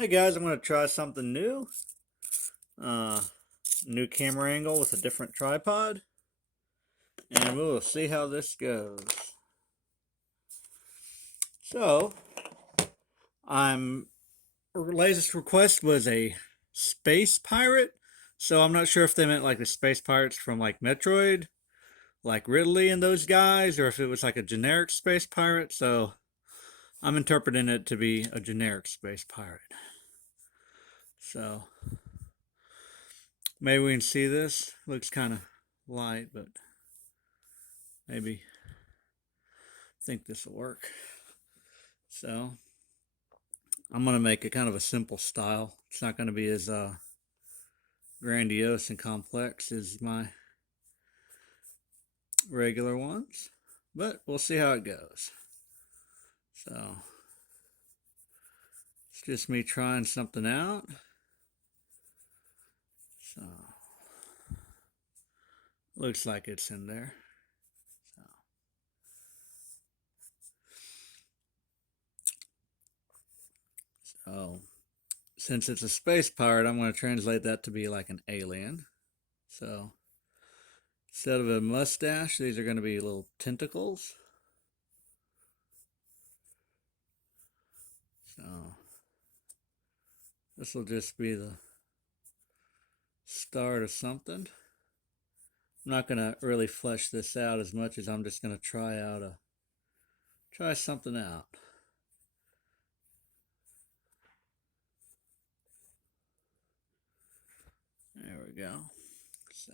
Hey guys, I'm going to try something new. Uh, New camera angle with a different tripod. And we'll see how this goes. So, I'm latest request was a space pirate. So I'm not sure if they meant like the space pirates from like Metroid, like Ridley and those guys, or if it was like a generic space pirate. So I'm interpreting it to be a generic space pirate. So maybe we can see this. Looks kind of light, but maybe think this will work. So I'm going to make it kind of a simple style. It's not going to be as grandiose and complex as my regular ones, but we'll see how it goes. So it's just me trying something out. So looks like it's in there. So since it's a space pirate, I'm going to translate that to be like an alien. So instead of a mustache, these are going to be little tentacles. So this will just be the start of something. I'm not going to really flesh this out as much as I'm just going to try something out. There we go. So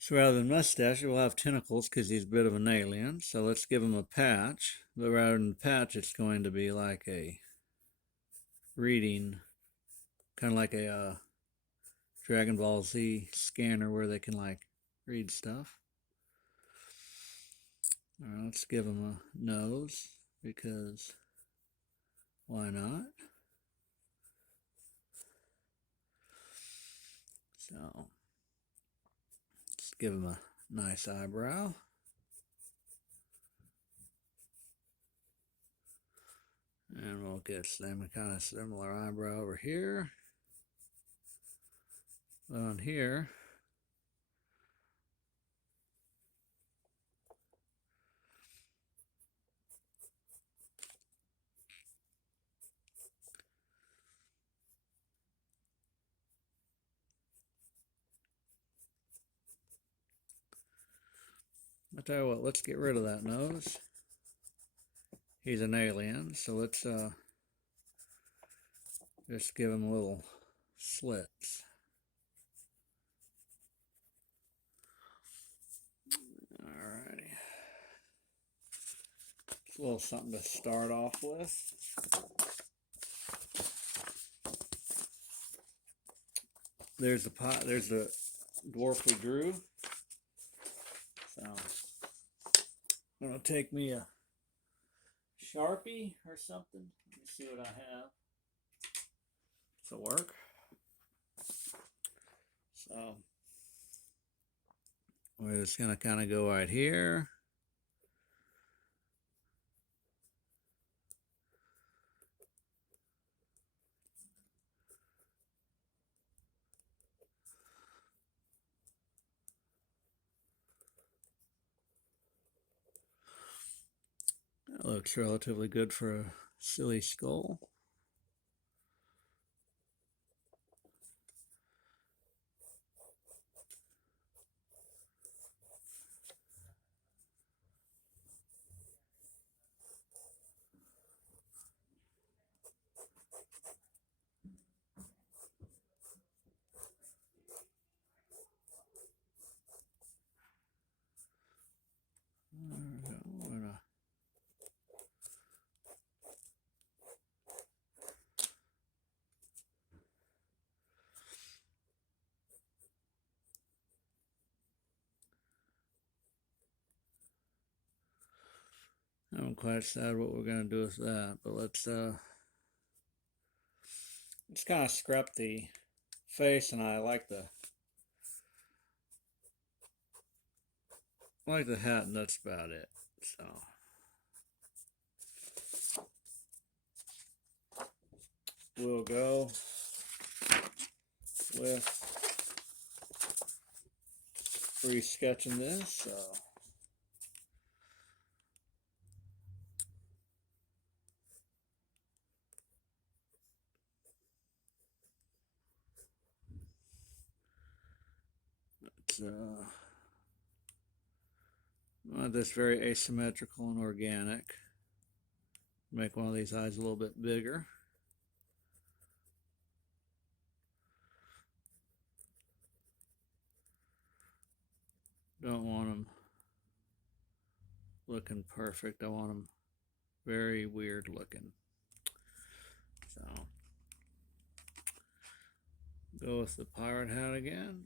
So rather than mustache, it will have tentacles because he's a bit of an alien. So let's give him a patch. But rather than patch, it's going to be like a reading, kind of like a Dragon Ball Z scanner where they can like read stuff. All right, let's give him a nose because why not? So let's give him a nice eyebrow. And we'll get some kind of similar eyebrow over here. But on here, I tell you what, let's get rid of that nose. He's an alien, so let's just give him little slits. Alrighty. It's a little something to start off with. There's the pot. There's the dwarf we drew. So I'm gonna take me a Sharpie or something. Let me see what I have. This'll work. So we're just gonna kind of go right here. That looks relatively good for a silly skull. I haven't quite decided what we're gonna do with that, but let's kind of scrap the face, and I like the hat, and that's about it. So we'll go with re-sketching this. So it's want this very asymmetrical and organic. Make one of these eyes a little bit bigger. Don't want them looking perfect. I want them very weird looking. So go with the pirate hat again,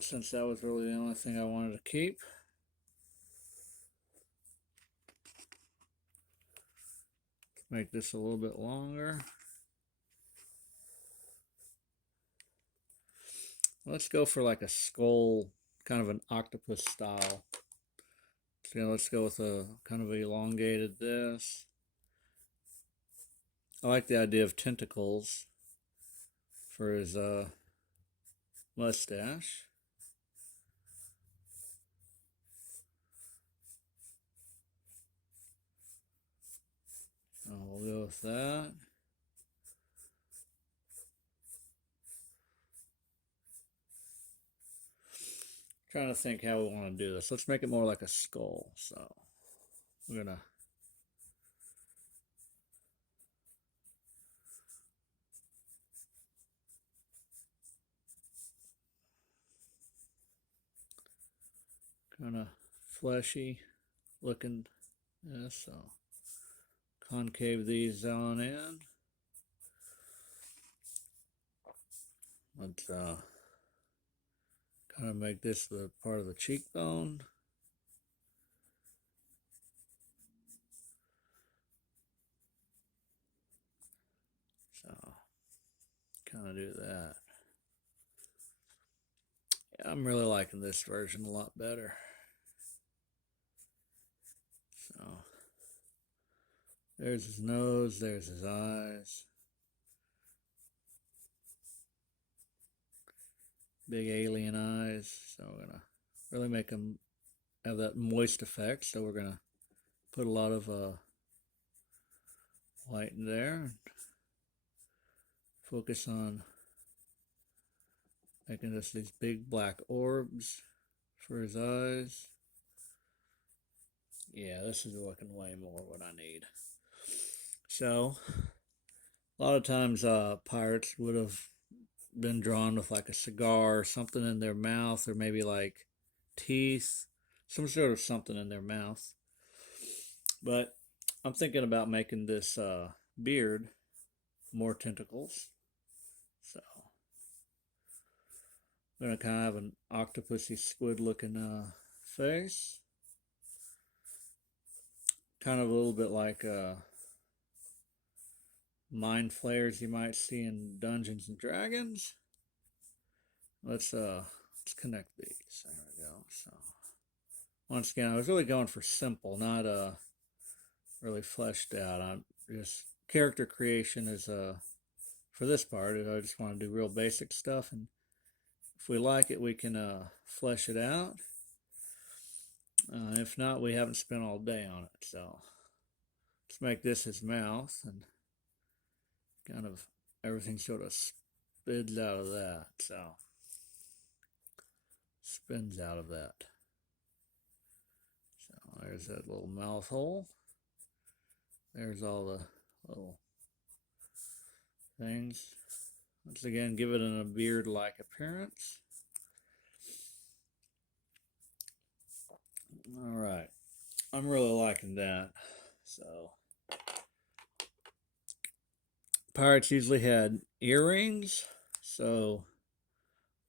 since that was really the only thing I wanted to keep. Make this a little bit longer. Let's go for like a skull, kind of an octopus style. So let's go with a kind of elongated this. I like the idea of tentacles for his mustache. So we'll go with that. Trying to think how we want to do this. Let's make it more like a skull. So we're gonna kind of fleshy looking. Yeah, so concave these on in. Let's kind of make this the part of the cheekbone. So kind of do that. Yeah, I'm really liking this version a lot better. So there's his nose, there's his eyes. Big alien eyes. So we're gonna really make them have that moist effect. So we're gonna put a lot of white in there. Focus on making just these big black orbs for his eyes. Yeah, this is looking way more what I need. So a lot of times pirates would have been drawn with like a cigar or something in their mouth, or maybe like teeth, some sort of something in their mouth. But I'm thinking about making this beard more tentacles. So I'm gonna kind of have an octopusy squid looking face. Kind of a little bit like mind flayers you might see in Dungeons and Dragons. Let's connect these. There we go. So once again, I was really going for simple, not really fleshed out. I'm just character creation is for this part. I just want to do real basic stuff, and if we like it, we can flesh it out. If not, we haven't spent all day on it. So let's make this his mouth, and kind of everything sort of spins out of that. So spins out of that. So there's that little mouth hole. There's all the little things. Once again, give it a beard-like appearance. All right, I'm really liking that. So pirates usually had earrings, so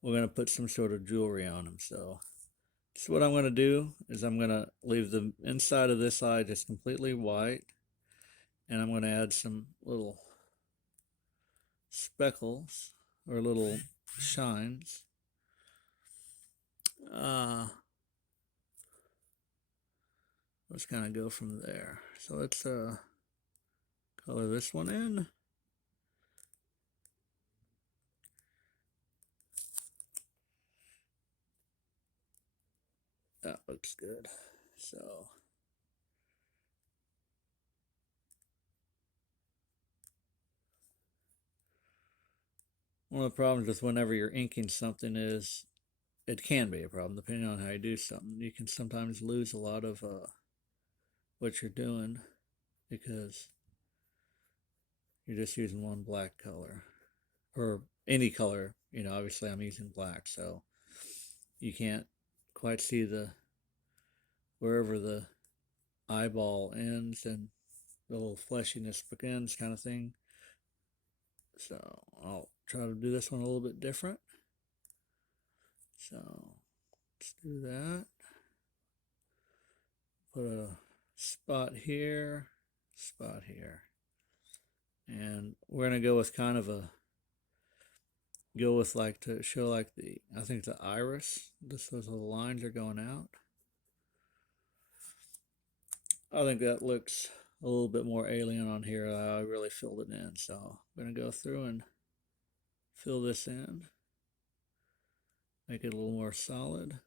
we're going to put some sort of jewelry on them. So what I'm going to do is I'm going to leave the inside of this eye just completely white, and I'm going to add some little speckles or little shines. Let's kind of go from there. So let's color this one in. That looks good. So one of the problems with whenever you're inking something is it can be a problem depending on how you do something. You can sometimes lose a lot of what you're doing because you're just using one black color or any color. You know, obviously I'm using black, so you can't quite see the wherever the eyeball ends and the little fleshiness begins kind of thing. So I'll try to do this one a little bit different. So let's do that. Put a spot here, and we're gonna go with kind of like to show like I think the iris, just those little lines are going out. I think that looks a little bit more alien on here. I really filled it in, so I'm gonna go through and fill this in, make it a little more solid,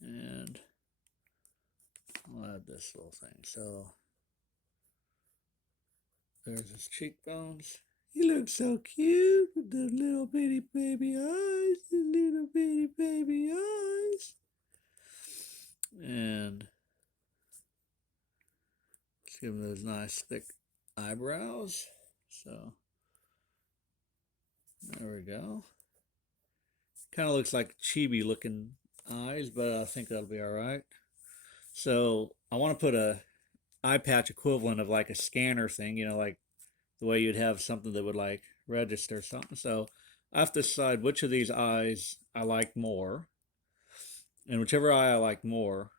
and I'll add this little thing. So there's his cheekbones. He looks so cute with the little bitty baby eyes, the little bitty baby eyes. And let's give him those nice thick eyebrows. So there we go. Kind of looks like chibi looking eyes, but I think that'll be all right. So I want to put a eye patch equivalent of like a scanner thing, you know, like the way you'd have something that would like register something. So I have to decide which of these eyes I like more. And whichever eye I like more,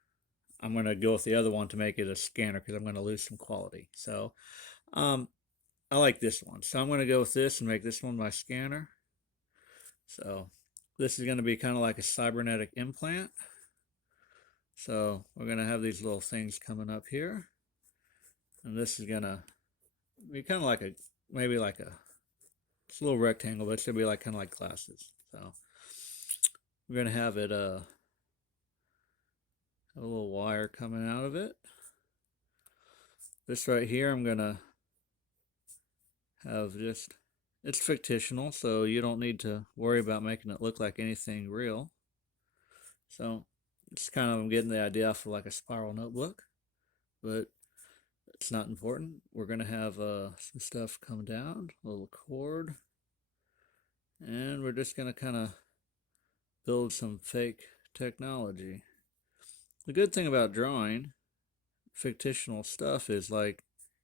I'm going to go with the other one to make it a scanner because I'm going to lose some quality. So I like this one. So I'm going to go with this and make this one my scanner. So this is going to be kind of like a cybernetic implant. So we're going to have these little things coming up here. And this is going to be kind of like maybe like it's a little rectangle, but it's going to be like kind of like glasses. So we're going to have it a little wire coming out of it. This right here, I'm going to have just, it's fictional, so you don't need to worry about making it look like anything real. So it's kind of, I'm getting the idea for like a spiral notebook, but it's not important. We're going to have some stuff come down, a little cord, and we're just going to kind of build some fake technology. The good thing about drawing fictional stuff is like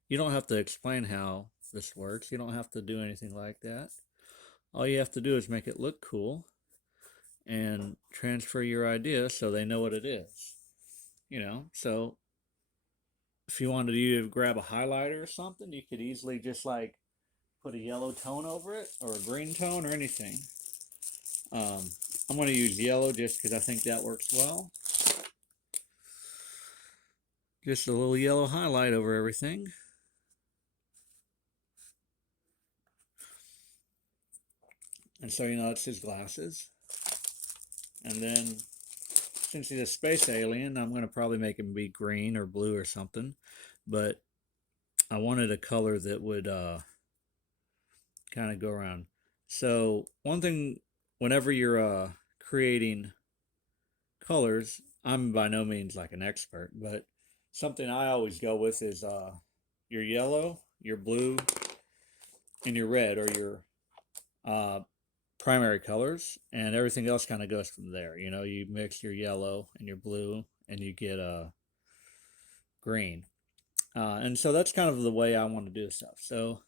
you don't have to explain how this works. You don't have to do anything like that. All you have to do is make it look cool and transfer your idea so they know what it is. You know, so if you wanted to grab a highlighter or something, you could easily just like put a yellow tone over it or a green tone or anything. I'm going to use yellow just because I think that works well. Just a little yellow highlight over everything. And so, you know, it's his glasses. And then, since he's a space alien, I'm going to probably make him be green or blue or something. But I wanted a color that would kind of go around. So, one thing, whenever you're creating colors, I'm by no means like an expert, but something I always go with is your yellow, your blue, and your red are your primary colors, and everything else kind of goes from there. You know, you mix your yellow and your blue, and you get green. And so that's kind of the way I want to do stuff. So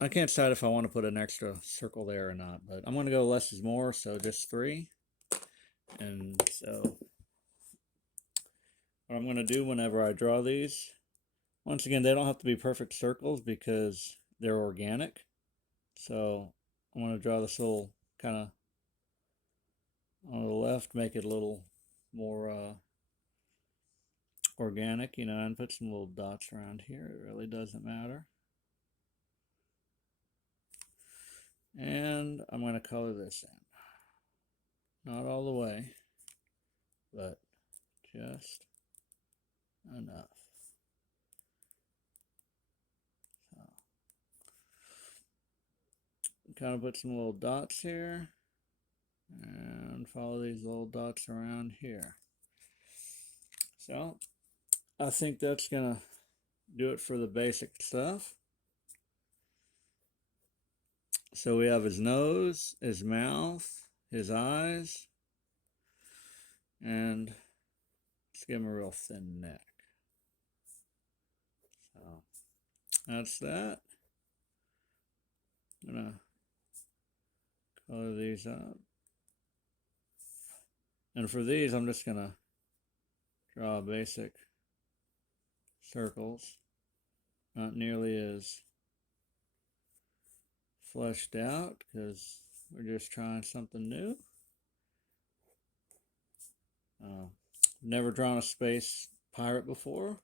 I can't decide if I want to put an extra circle there or not, but I'm going to go less is more, so just 3. And so what I'm going to do whenever I draw these, once again, they don't have to be perfect circles because they're organic. So I'm going to draw this little kind of on the left, make it a little more organic, and put some little dots around here. It really doesn't matter. And I'm going to color this in. Not all the way, but just enough. So, kind of put some little dots here and follow these little dots around here. So I think that's gonna do it for the basic stuff. So we have his nose, his mouth, his eyes, and let's give him a real thin neck. So that's that. I'm gonna color these up. And for these, I'm just gonna draw basic circles, not nearly as fleshed out because we're just trying something new. Never drawn a space pirate before,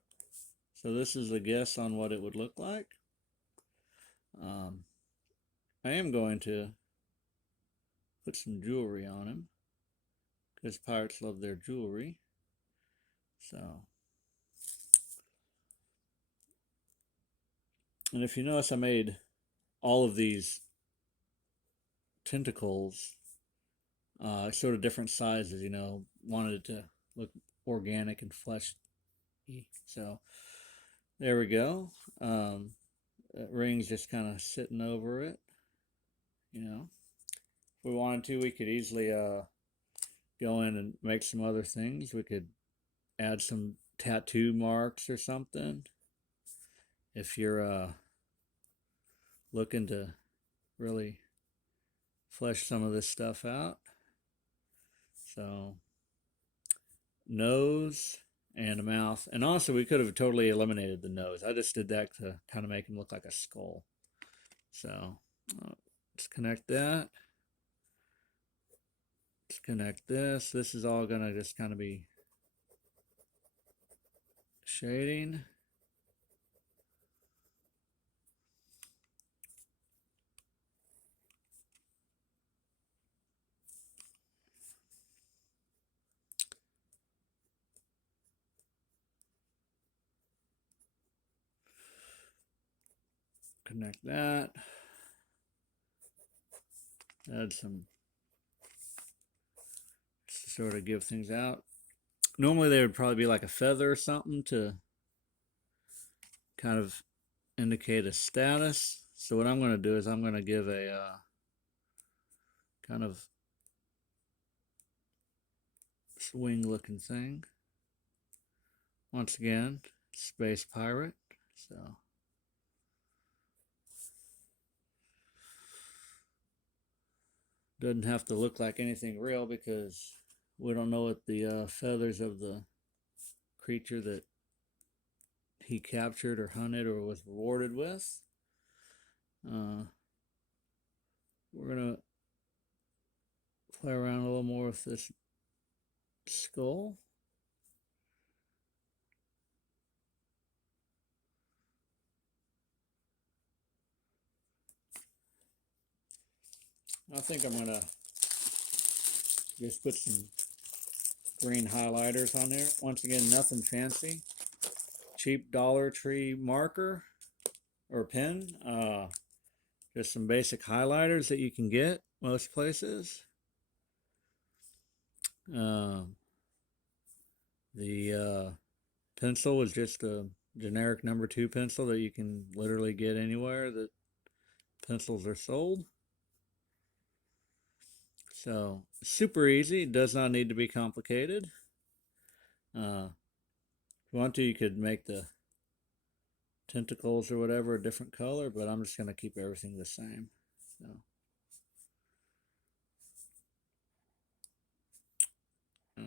so this is a guess on what it would look like. I am going to put some jewelry on him because pirates love their jewelry. So, and if you notice, I made all of these tentacles sort of different sizes, wanted it to look organic and fleshy. So there we go. That ring's just kind of sitting over it. If we wanted to, we could easily go in and make some other things. We could add some tattoo marks or something if you're looking to really flesh some of this stuff out. So nose and a mouth, and also we could have totally eliminated the nose. I just did that to kind of make him look like a skull. So let's connect that. Let's connect this. This is all gonna just kind of be shading. Connect that. Add some, sort of give things out. Normally there would probably be like a feather or something to kind of indicate a status. So what I'm going to do is I'm going to give a kind of swing looking thing. Once again, Space Pirate. So doesn't have to look like anything real because we don't know what the feathers of the creature that he captured or hunted or was rewarded with. We're gonna play around a little more with this skull. I think I'm gonna just put some green highlighters on there. Once again, nothing fancy. Cheap Dollar Tree marker or pen. Just some basic highlighters that you can get most places. The pencil was just a generic number 2 pencil that you can literally get anywhere that pencils are sold. So super easy. It does not need to be complicated. If you want to, you could make the tentacles or whatever a different color, but I'm just going to keep everything the same. So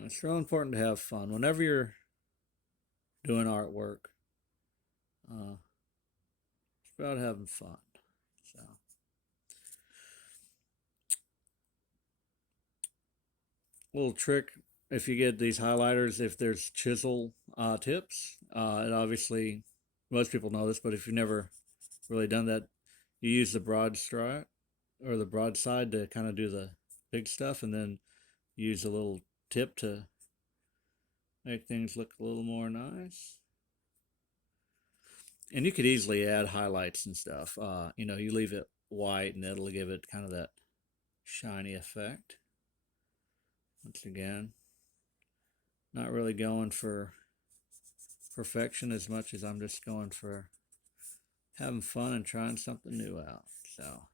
it's real important to have fun whenever you're doing artwork. It's about having fun. So little trick if you get these highlighters, if there's chisel tips, it obviously, most people know this, but if you've never really done that, you use the broad stripe or the broadside to kind of do the big stuff, and then use a little tip to make things look a little more nice. And you could easily add highlights and stuff. You leave it white and it'll give it kind of that shiny effect. Once again, not really going for perfection as much as I'm just going for having fun and trying something new out. So,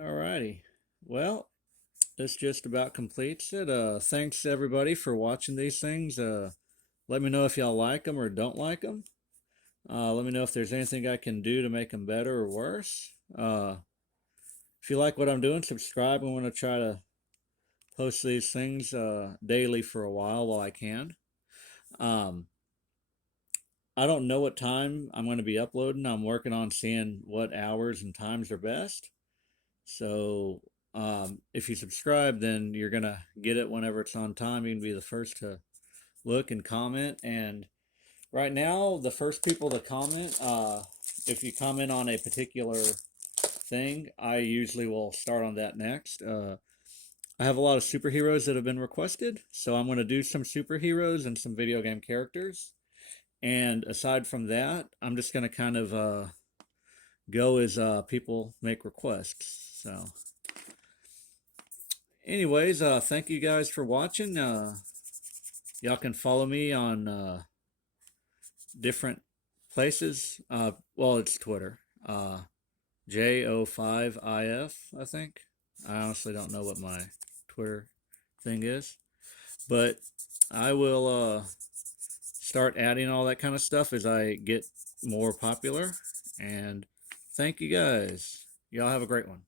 alrighty. Well, this just about completes it. Thanks everybody for watching these things. Let me know if y'all like them or don't like them. Let me know if there's anything I can do to make them better or worse. If you like what I'm doing, subscribe. I'm going to try to post these things daily for a while I can. I don't know what time I'm going to be uploading. I'm working on seeing what hours and times are best. So if you subscribe, then you're going to get it whenever it's on time. You can be the first to look and comment. And right now, the first people to comment, if you comment on a particular thing, I usually will start on that next. I have a lot of superheroes that have been requested, so I'm going to do some superheroes and some video game characters. And aside from that, I'm just going to kind of go as people make requests. So, anyways, thank you guys for watching. Y'all can follow me on different places. Well, it's Twitter. JO5IF, I think. I honestly don't know what my Twitter thing is. But I will start adding all that kind of stuff as I get more popular. And thank you guys. Y'all have a great one.